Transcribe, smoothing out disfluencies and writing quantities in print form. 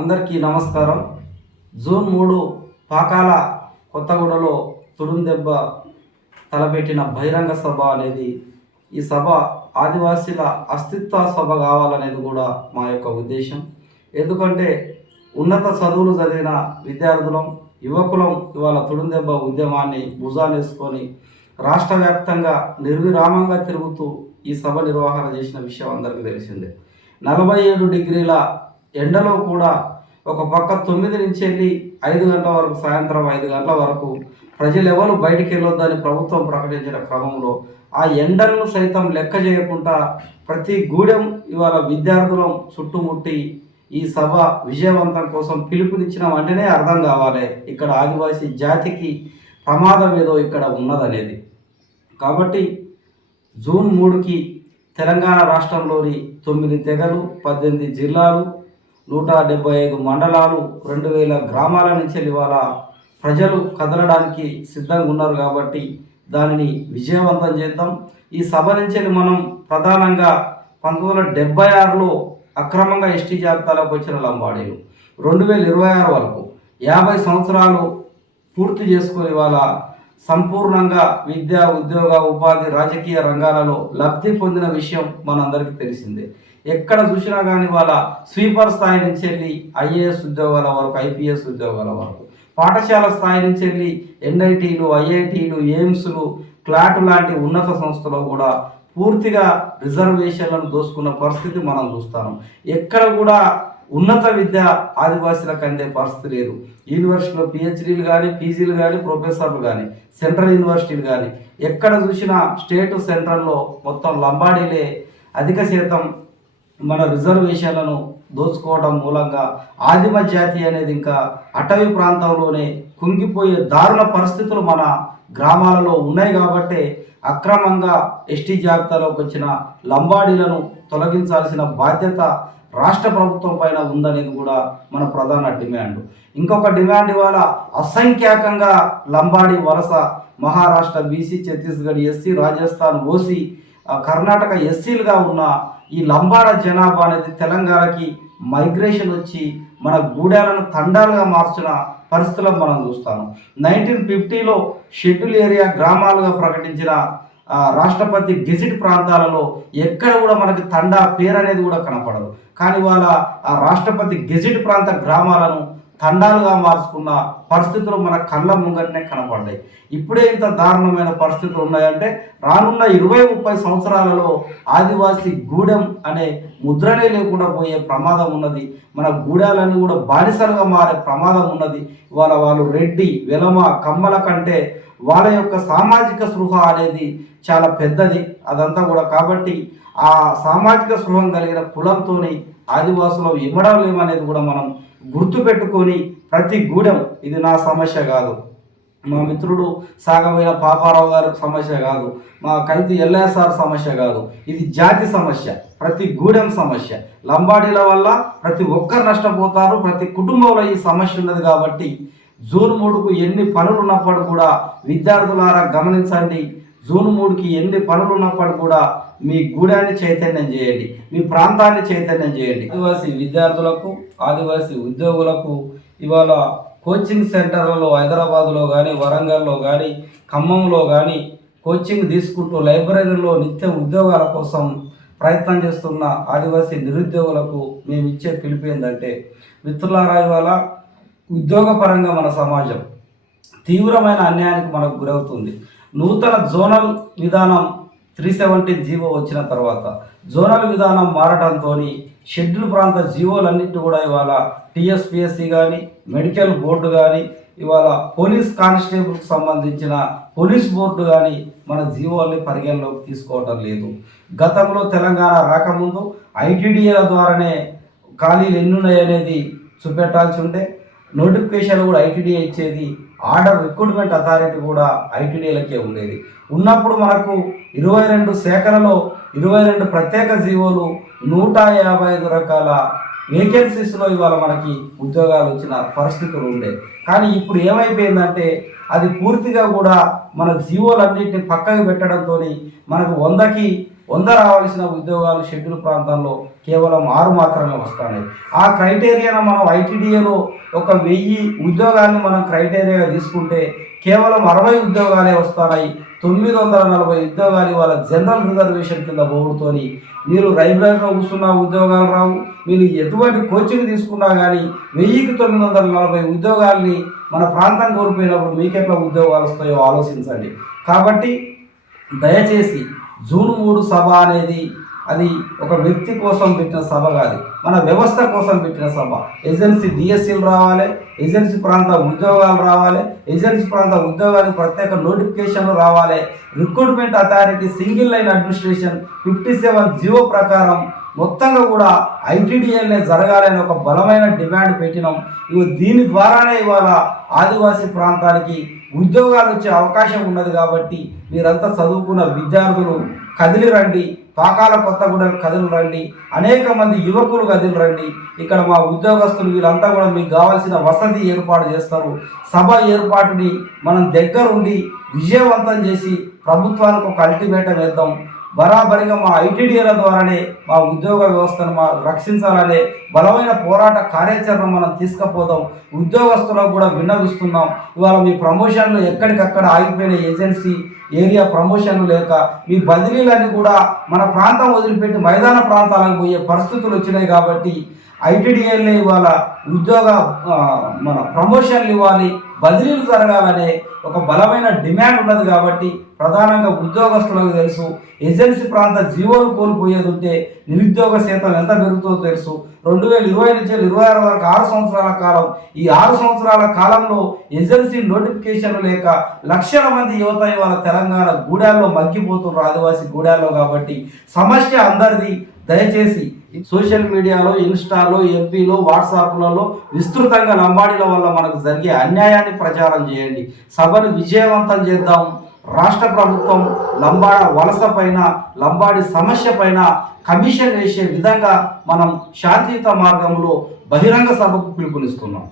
అందరికీ నమస్కారం. జూన్ 3 పాకాల కొత్తగూడలో తుడుందెబ్బ తలపెట్టిన బహిరంగ సభ అనేది ఈ సభ ఆదివాసీల అస్తిత్వ సభ కావాలనేది కూడా మా యొక్క ఉద్దేశం. ఎందుకంటే ఉన్నత చదువులు చదివిన విద్యార్థులం యువకులం ఇవాళ తుడుందెబ్బ ఉద్యమాన్ని భుజానేసుకొని రాష్ట్ర వ్యాప్తంగా నిర్విరామంగా తిరుగుతూ ఈ సభ నిర్వహణ చేసిన విషయం అందరికీ తెలిసిందే. 47 డిగ్రీల ఎండలో కూడా ఒక పక్క 9 నుంచి వెళ్ళి 5 గంటల వరకు, సాయంత్రం 5 గంటల వరకు ప్రజలు ఎవరు బయటికి వెళ్ళొద్దని ప్రభుత్వం ప్రకటించిన క్రమంలో ఆ ఎండలను సైతం లెక్క చేయకుండా ప్రతి గూడెం ఇవాళ విద్యార్థులం చుట్టుముట్టి ఈ సభ విజయవంతం కోసం పిలుపునిచ్చిన వెంటనే అర్థం కావాలి ఇక్కడ ఆదివాసీ జాతికి ప్రమాదం ఏదో ఇక్కడ ఉన్నదనేది. కాబట్టి జూన్ 3కి తెలంగాణ రాష్ట్రంలోని 9 తెగలు, 18 జిల్లాలు, 175 మండలాలు, 2000 గ్రామాల నుంచి ఇవాళ ప్రజలు కదలడానికి సిద్ధంగా ఉన్నారు. కాబట్టి దానిని విజయవంతం చేద్దాం. ఈ సభ నుంచి మనం ప్రధానంగా 1976లో అక్రమంగా ఎస్టీ జాబితాలోకి వచ్చిన లంబాడీలు 2026 వరకు 50 సంవత్సరాలు పూర్తి చేసుకుని ఇవాళ సంపూర్ణంగా విద్య, ఉద్యోగ, ఉపాధి, రాజకీయ రంగాలలో లబ్ధి పొందిన విషయం మనందరికీ తెలిసిందే. ఎక్కడ చూసినా కానీ వాళ్ళ స్వీపర్ స్థాయి నుంచి వెళ్ళి ఐఏఎస్ ఉద్యోగాల వరకు, ఐపీఎస్ ఉద్యోగాల వరకు, పాఠశాల స్థాయి నుంచి వెళ్ళి ఎన్ఐటీలు, ఐఐటీలు, ఎయిమ్స్లు, క్లాట్ లాంటి ఉన్నత సంస్థలో కూడా పూర్తిగా రిజర్వేషన్లను దోసుకున్న పరిస్థితి మనం చూస్తాం. ఎక్కడ కూడా ఉన్నత విద్య ఆదివాసీలకు అందే పరిస్థితి లేదు. యూనివర్సిటీలో పిహెచ్డీలు కానీ, పీజీలు కానీ, ప్రొఫెసర్లు కానీ, సెంట్రల్ యూనివర్సిటీలు కానీ ఎక్కడ చూసినా స్టేట్ సెంట్రల్లో మొత్తం లంబాడీలే అధిక శాతం మన రిజర్వేషన్లను దోచుకోవడం మూలంగా ఆదిమ జాతి అనేది ఇంకా అటవీ ప్రాంతంలోనే కుంగిపోయే దారుణ పరిస్థితులు మన గ్రామాలలో ఉన్నాయి. కాబట్టి అక్రమంగా ఎస్టీ జాబితాలోకి వచ్చిన లంబాడీలను తొలగించాల్సిన బాధ్యత రాష్ట్ర ప్రభుత్వం పైన ఉందనేది కూడా మన ప్రధాన డిమాండ్. ఇంకొక డిమాండ్ ఇవాళ అసంఖ్యాకంగా లంబాడీ వలస Maharashtra BC, Chhattisgarh SC, Rajasthan OC, Karnataka ఎస్సీలుగా ఉన్న ఈ లంబాడ జనాభా అనేది తెలంగాణకి మైగ్రేషన్ వచ్చి మన గూడాలను తండాలుగా మార్చిన పరిస్థితులను మనం చూస్తాము. 1950లో షెడ్యూల్ ఏరియా గ్రామాలుగా ప్రకటించిన రాష్ట్రపతి గెజిట్ ప్రాంతాలలో ఎక్కడ కూడా మనకి తండా పేరు అనేది కూడా కనపడదు. కానీ వాళ్ళ ఆ రాష్ట్రపతి గెజిట్ ప్రాంత గ్రామాలను తండాలుగా మార్చుకున్న పరిస్థితులు మన కళ్ళ ముంగటనే కనపడ్డాయి. ఇప్పుడే ఇంత దారుణమైన పరిస్థితులు ఉన్నాయంటే రానున్న 20-30 సంవత్సరాలలో ఆదివాసీ గూడెం అనే ముద్రనే లేకుండా పోయే ప్రమాదం ఉన్నది. మన గూడాలన్నీ కూడా బానిసలుగా మారే ప్రమాదం ఉన్నది. వాళ్ళు రెడ్డి, వెలమ, కమ్మల కంటే వాళ్ళ యొక్క సామాజిక స్పృహ అనేది చాలా పెద్దది అదంతా కూడా. కాబట్టి ఆ సామాజిక స్పృహం కలిగిన కులంతోని ఆదివాసులు ఇమ్మడం లేమనేది కూడా మనం గుర్తుపెట్టుకొని ప్రతి గూడెం ఇది నా సమస్య కాదు, మా మిత్రుడు సాగబోయిన పాపారావు గారి సమస్య కాదు, మా కల్తీ ఎల్ఎస్ఆర్ సమస్య కాదు, ఇది జాతి సమస్య, ప్రతి గూడెం సమస్య. లంబాడీల వల్ల ప్రతి ఒక్కరు నష్టపోతారు, ప్రతి కుటుంబంలో ఈ సమస్య ఉన్నది. కాబట్టి జూన్ 3కు ఎన్ని పనులు ఉన్నప్పుడు కూడా విద్యార్థులారా గమనించండి. జూన్ 3కి ఎన్ని పనులు ఉన్నప్పుడు కూడా మీ గూడాన్ని చైతన్యం చేయండి, మీ ప్రాంతాన్ని చైతన్యం చేయండి. ఆదివాసీ విద్యార్థులకు, ఆదివాసీ ఉద్యోగులకు ఇవాళ కోచింగ్ సెంటర్లలో హైదరాబాదులో కానీ, వరంగల్లో కానీ, ఖమ్మంలో కానీ కోచింగ్ తీసుకుంటూ లైబ్రరీలో నిత్యం ఉద్యోగాల కోసం ప్రయత్నం చేస్తున్న ఆదివాసీ నిరుద్యోగులకు మేము ఇచ్చే పిలుపు ఏంటంటే, మిత్రులారా, ఇవాళ ఉద్యోగపరంగా మన సమాజం తీవ్రమైన అన్యాయానికి మనకు గురవుతుంది. నూతన జోనల్ విధానం 370 జీవో వచ్చిన తర్వాత జోనల్ విధానం మారడంతో షెడ్యూల్ ప్రాంత జీవోలన్నింటినీ కూడా ఇవాళ టీఎస్పీఎస్సీ కానీ, మెడికల్ బోర్డు కానీ, ఇవాళ పోలీస్ కానిస్టేబుల్కి సంబంధించిన పోలీస్ బోర్డు కానీ మన జీవోల్ని పరిగణలోకి తీసుకోవటం లేదు. గతంలో తెలంగాణ రాకముందు ఐటీడీఏల ద్వారానే ఖాళీలు ఎన్నున్నాయి అనేది చూపెట్టాల్సి ఉండే, నోటిఫికేషన్ కూడా ఐటీడీఏ ఇచ్చేది, ఆర్డర్ రిక్రూట్మెంట్ అథారిటీ కూడా ఐటీడీలకే ఉండేది. ఉన్నప్పుడు మనకు 22 శాఖలలో 22 ప్రత్యేక జీవోలు, 155 రకాల వేకెన్సీస్లో ఇవాళ మనకి ఉద్యోగాలు వచ్చిన పరిస్థితులు ఉండే. కానీ ఇప్పుడు ఏమైపోయిందంటే అది పూర్తిగా కూడా మన జీవోలన్నింటినీ పక్కకు పెట్టడంతో మనకు 100కి రావాల్సిన ఉద్యోగాలు షెడ్యూల్ ప్రాంతాల్లో కేవలం 6 మాత్రమే వస్తున్నాయి. ఆ క్రైటీరియాను మనం ఐటీడీఏలో ఒక 1000 ఉద్యోగాన్ని మనం క్రైటీరియాగా తీసుకుంటే కేవలం 60 ఉద్యోగాలే వస్తున్నాయి. 940 ఉద్యోగాలు ఇవాళ జనరల్ రిజర్వేషన్ కింద పోవుడుతోని మీరు లైబ్రరీలో కూర్చున్న ఉద్యోగాలు రావు, మీరు ఎటువంటి కోచింగ్ తీసుకున్నా కానీ 1000కి 940 ఉద్యోగాల్ని మన ప్రాంతం కోల్పోయినప్పుడు మీకెట్లా ఉద్యోగాలు వస్తాయో ఆలోచించండి. కాబట్టి దయచేసి జూన్ 3 సభ అనేది అది ఒక వ్యక్తి కోసం పెట్టిన సభ కాదు, మన వ్యవస్థ కోసం పెట్టిన సభ. ఏజెన్సీ డిఎస్సీలు రావాలి, ఏజెన్సీ ప్రాంత ఉద్యోగాలు రావాలి, ఏజెన్సీ ప్రాంత ఉద్యోగాలకు ప్రత్యేక నోటిఫికేషన్లు రావాలి. Recruitment authority single line administration 57 GO ప్రకారం మొత్తంగా కూడా ఐటీడీఎల్నే జరగాలని ఒక బలమైన డిమాండ్ పెట్టినాం. దీని ద్వారానే ఇవాళ ఆదివాసీ ప్రాంతానికి ఉద్యోగాలు వచ్చే అవకాశం ఉన్నది. కాబట్టి మీరంతా చదువుకున్న విద్యార్థులు కదిలి రండి, పాకాల కొత్తగూడెం కదిలి రండి, అనేక మంది యువకులు కదిలి రండి. ఇక్కడ మా ఉద్యోగస్తులు వీళ్ళంతా కూడా మీకు కావాల్సిన వసతి ఏర్పాటు చేస్తారు. సభ ఏర్పాటుని మనం దగ్గరుండి విజయవంతం చేసి ప్రభుత్వానికి ఒక అల్టిమేటం వేద్దాం. బరాబరిగా మా ఐటీడీఏల ద్వారానే మా ఉద్యోగ వ్యవస్థను రక్షించాలనే బలమైన పోరాట కార్యాచరణ మనం తీసుకుపోదాం. ఉద్యోగస్తులకు కూడా విన్నవిస్తున్నాం. ఇవాళ మీ ప్రమోషన్లు ఎక్కడికక్కడ ఆగిపోయిన ఏజెన్సీ ఏరియా ప్రమోషన్లు లేక మీ బదిలీలన్నీ కూడా మన ప్రాంతం వదిలిపెట్టి మైదాన ప్రాంతాలకు పోయే పరిస్థితులు వచ్చినాయి. కాబట్టి ఐటీడీఏలే ఇవాళ మన ప్రమోషన్లు ఇవ్వాలి, బదిలీలు జరగాలనే ఒక బలమైన డిమాండ్ ఉన్నది. కాబట్టి ప్రధానంగా ఉద్యోగస్తులకు తెలుసు, ఏజెన్సీ ప్రాంత జీవోలు కోల్పోయేది ఉంటే నిరుద్యోగ శాతం ఎంత పెరుగుతుందో తెలుసు. 2020 నుంచి 2026 వరకు 6 సంవత్సరాల కాలం. ఈ 6 సంవత్సరాల కాలంలో ఏజెన్సీ నోటిఫికేషన్లు లేక లక్షల మంది యువత ఇవాళ తెలంగాణ గూడాల్లో మగ్గిపోతున్నారు, ఆదివాసీ గూడాల్లో. కాబట్టి సమస్య అందరిది. దయచేసి సోషల్ మీడియాలో, ఇన్స్టాలో, ఎఫ్బీలో, వాట్సాప్లలో విస్తృతంగా లంబాడీల వల్ల మనకు జరిగే అన్యాయాన్ని ప్రచారం చేయండి. సభను విజయవంతం చేద్దాం. రాష్ట్ర ప్రభుత్వం లంబాడ వలస పైన, లంబాడి సమస్య పైన కమిషన్ వేసే విధంగా మనం శాంతియుత మార్గంలో బహిరంగ సభకు పిలుపునిస్తున్నాం.